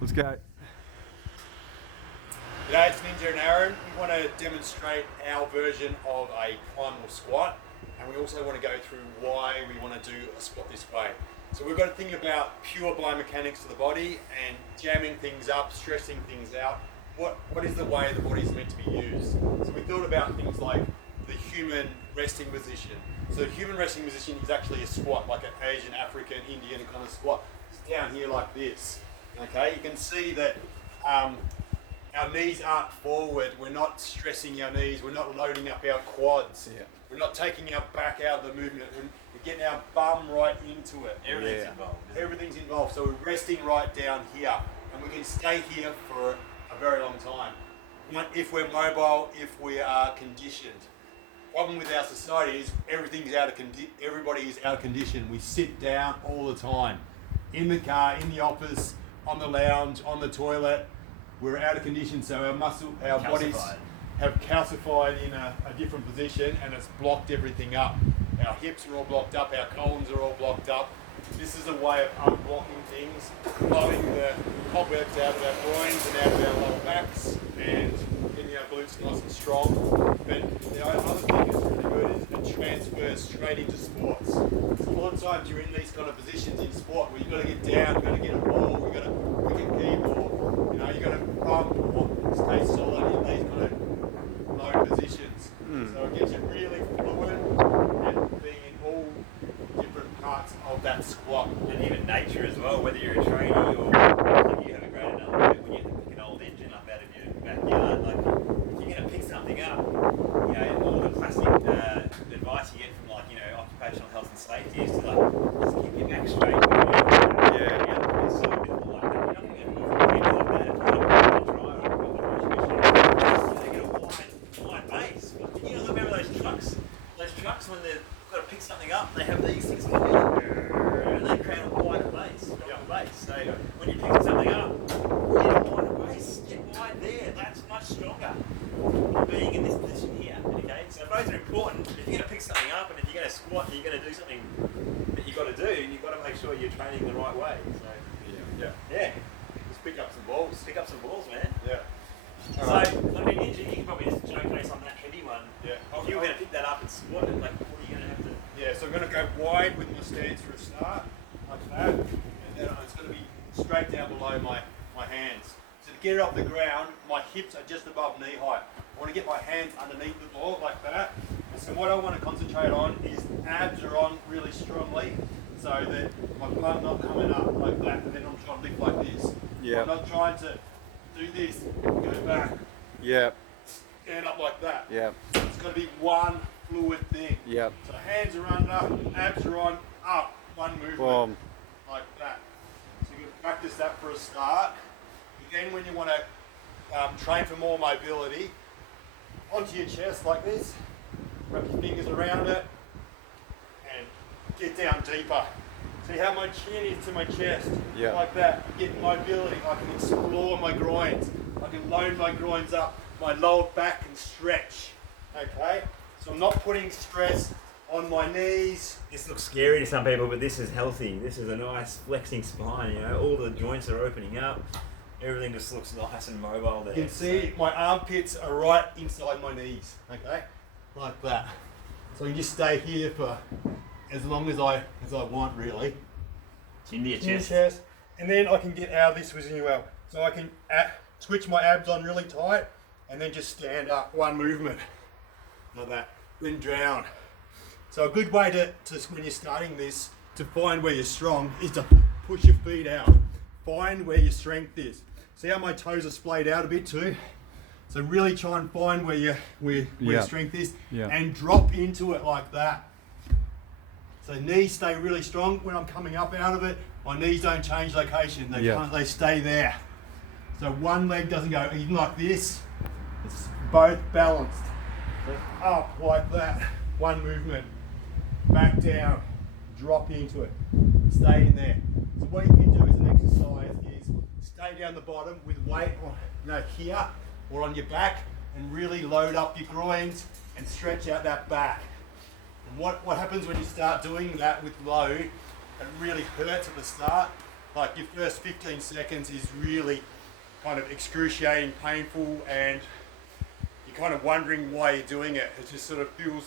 Let's go. G'day, it's Ninja and Aaron. We want to demonstrate our version of a primal squat, and we also want to go through why we want to do a squat this way. So we've got to think about pure biomechanics of the body and jamming things up, stressing things out. What is the way the body's meant to be used? So we thought about things like the human resting position. So the human resting position is actually a squat, like an Asian, African, Indian kind of squat. It's down here like this. Okay, you can see that our knees aren't forward. We're not stressing our knees. We're not loading up our quads. Yeah. We're not taking our back out of the movement. We're getting our bum right into it. Everything's involved. Everything's involved. So we're resting right down here, and we can stay here for a very long time. If we're mobile, if we are conditioned. Problem with our society is everybody is out of condition. We sit down all the time, in the car, in the office, on the lounge, on the toilet. We're out of condition, so our bodies have calcified in a different position, and it's blocked everything up. Our hips are all blocked up, our colons are all blocked up. This is a way of unblocking things, blowing the cobwebs out of our groins and out of our lower backs, and getting our glutes nice and strong. But the other thing that's really good is it transfers straight into sports. So a lot of times you're in these kind of positions in sport where you've got to get down, you've got to get a ball, you've got to wicket keyboard, you've got to pump or stay solid in these kind of low positions. So it gets you really fluid and being in all different parts of that squat. And even nature as well, whether you're a trainee or like you have a great analogy when you have to pick an old engine up out of your backyard. Like if you're going to pick something up, all the classic advice you get from occupational health and safety is to just keep your back straight. It's so difficult like that. You're not going to get more from people like that. If you're going to put a dryer or a washing machine, they get a wide base. Remember those trucks? Those trucks when they've got to pick something up, they have these things coming and they create a wider base. So when you're picking something up, get a wider base, get wide there. That's much stronger than being in this position here. Okay, so both are important. If you're going to pick something up and if you're going to squat and you're going to do something that you've got to do, you've got to make sure you're training the right way. So yeah. Just pick up some balls. Pick up some balls, man. Yeah. Ninja, you can probably just showcase on that heavy one. Yeah. If you were going to pick that up and squat it, what are you going to have to? Yeah, so I'm going to go wide with my stance for a start, like that, and then it's going to be straight down below my hands. So to get it off the ground, my hips are just above knee height. I want to get my hands underneath the ball like that. And so what I want to concentrate on is abs are on really strongly, so that my bum not coming up like that, and then I'm trying to lift like this. Yeah. I'm not trying to do this, go back, Yep. stand up like that. Yep. It's got to be one fluid thing. Yep. So hands are under, abs are on, up, one movement. Boom. Like that. So you can practice that for a start. Then when you want to train for more mobility, onto your chest like this, wrap your fingers around it, and get down deeper. See how my chin is to my chest? Yeah. Like that. Get mobility. I can explore my groins. I can load my groins up. My lower back can stretch. Okay? So I'm not putting stress on my knees. This looks scary to some people, but this is healthy. This is a nice flexing spine. All the joints are opening up. Everything just looks nice and mobile there. You can see my armpits are right inside my knees. Okay? Like that. So you just stay here for as long as I want, really. Chin to your Chin to chest. chest. And then I can get out of this position as well. So I can switch my abs on really tight and then just stand up, one movement. Like that. Then down. So a good way to when you're starting this, to find where you're strong, is to push your feet out. Find where your strength is. See how my toes are splayed out a bit too? So really try and find where your strength is and drop into it like that. So knees stay really strong. When I'm coming up out of it, my knees don't change location. They stay there. So one leg doesn't go even like this. It's both balanced. So up like that. One movement. Back down. Drop into it. Stay in there. So what you can do as an exercise is stay down the bottom with weight on, here or on your back, and really load up your groins and stretch out that back. And what happens when you start doing that with load, it really hurts at the start, Like your first 15 seconds is really kind of excruciating, painful, and you're kind of wondering why you're doing it. It just sort of feels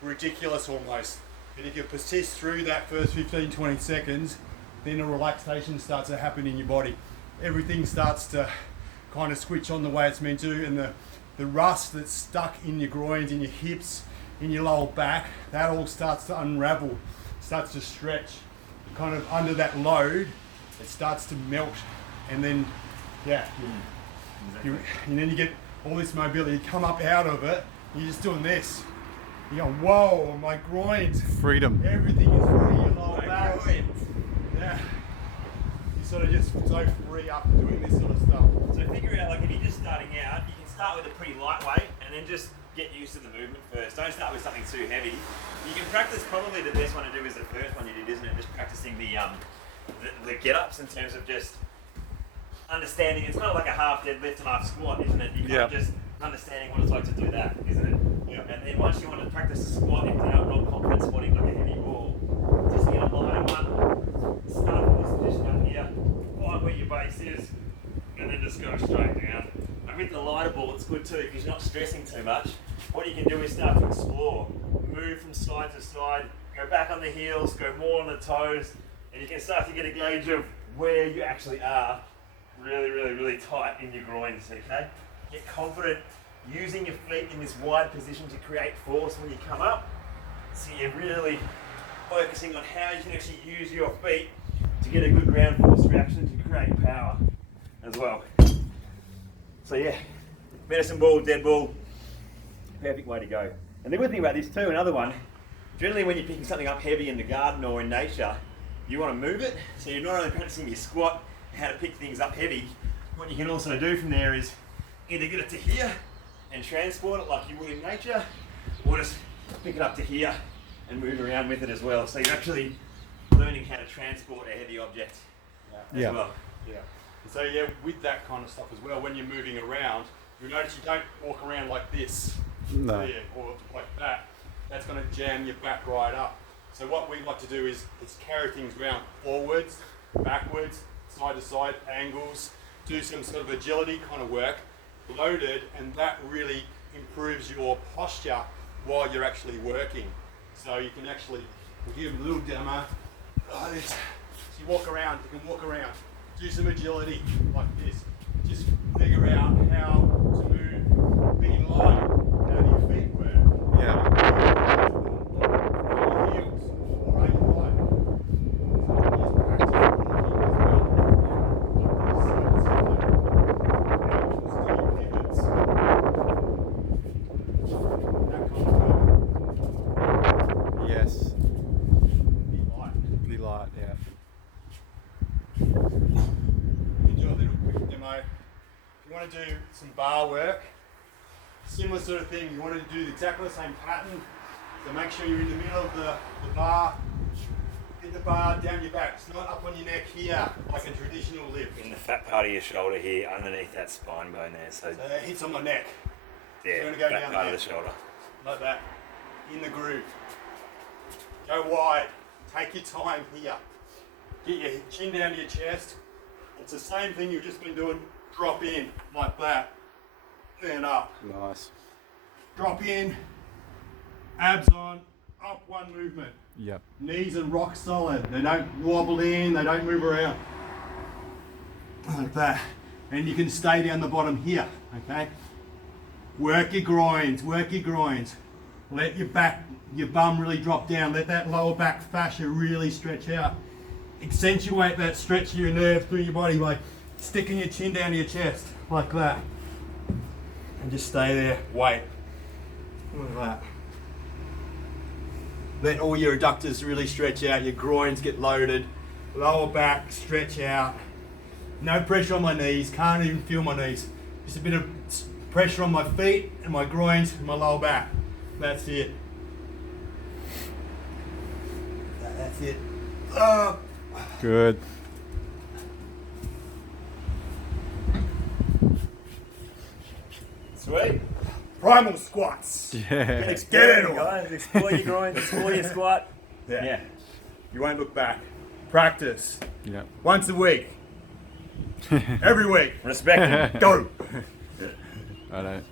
ridiculous almost. But if you persist through that first 15-20 seconds, then a relaxation starts to happen in your body. Everything starts to kind of switch on the way it's meant to, and the rust that's stuck in your groins, in your hips, in your lower back, that all starts to unravel, starts to stretch. Kind of under that load, it starts to melt, and then and then you get all this mobility. You come up out of it, you're just doing this. You go, whoa, my groins. Freedom. Everything is free, your lower back. Yeah. You sort of just so free after doing this sort of stuff. So figure out, like if you're just starting out, you can start with a pretty lightweight and then just get used to the movement first. Don't start with something too heavy. You can practice, probably the best one to do is the first one you did, isn't it? Just practicing the get-ups in terms of just understanding. It's kind of like a half deadlift and half squat, isn't it? You kind of just understanding what it's like to do that, isn't it? Yeah. And then once you want to practice a squat, if you're not confident squatting like a heavy wall, just get a lighter one, start from this position up here, find where your base is, and then just go straight down. And with the lighter ball, it's good too because you're not stressing too much. What you can do is start to explore, move from side to side, go back on the heels, go more on the toes, and you can start to get a gauge of where you actually are really tight in your groins, okay? Get confident using your feet in this wide position to create force when you come up. So you're really focusing on how you can actually use your feet to get a good ground force reaction to create power as well. So yeah, medicine ball, dead ball, perfect way to go. And the good thing about this too, another one, generally when you're picking something up heavy in the garden or in nature, you want to move it. So you're not only practicing your squat, how to pick things up heavy, what you can also do from there is either get it to here and transport it like you would in nature, or just pick it up to here and move around with it as well. So you're actually learning how to transport a heavy object as well. Yeah. And so yeah, with that kind of stuff as well, when you're moving around, you'll notice you don't walk around like this, or like that. That's going to jam your back right up. So what we like to do is carry things around forwards, backwards, side to side, angles, do some sort of agility kind of work, loaded, and that really improves your posture while you're actually working. So you can actually, we'll give a little demo like this. So you walk around, you can walk around, do some agility like this. Just figure out how to move, be in line, how do your feet work. Yeah. Your heels, or ain't right. So just practice walking as well. Side to side. Angles, do pivots. That kind of movement. Yes. Be light. Be light, yeah. We can do a little quick demo. If you want to do some bar work, similar sort of thing, you want to do exactly the same pattern. So make sure you're in the middle of the bar, get the bar down your back. It's not up on your neck here, like a traditional lift. In the fat part of your shoulder here, underneath that spine bone there. So So it hits on my neck, yeah, you're gonna go that down part there. of the shoulder. like that, in the groove. Go wide, take your time here. Get your chin down to your chest. It's the same thing you've just been doing. Drop in, like that, and up. Nice. Drop in, abs on, up one movement. Yep. Knees are rock solid. They don't wobble in, they don't move around. Like that. And you can stay down the bottom here, okay? Work your groins, work your groins. Let your back, your bum really drop down. Let that lower back fascia really stretch out. Accentuate that stretch of your nerve through your body by sticking your chin down to your chest, like that. And just stay there, wait. Like that. Let all your adductors really stretch out, your groins get loaded, lower back, stretch out. No pressure on my knees, can't even feel my knees. Just a bit of pressure on my feet and my groins and my lower back. That's it. That's it. Good. Sweet. Primal squats. Yeah. Let's get it on. Guys, explore your groins, explore your squat. Yeah. You won't look back. Practice. Yeah. Once a week. Every week. Respect him. Go. Righto.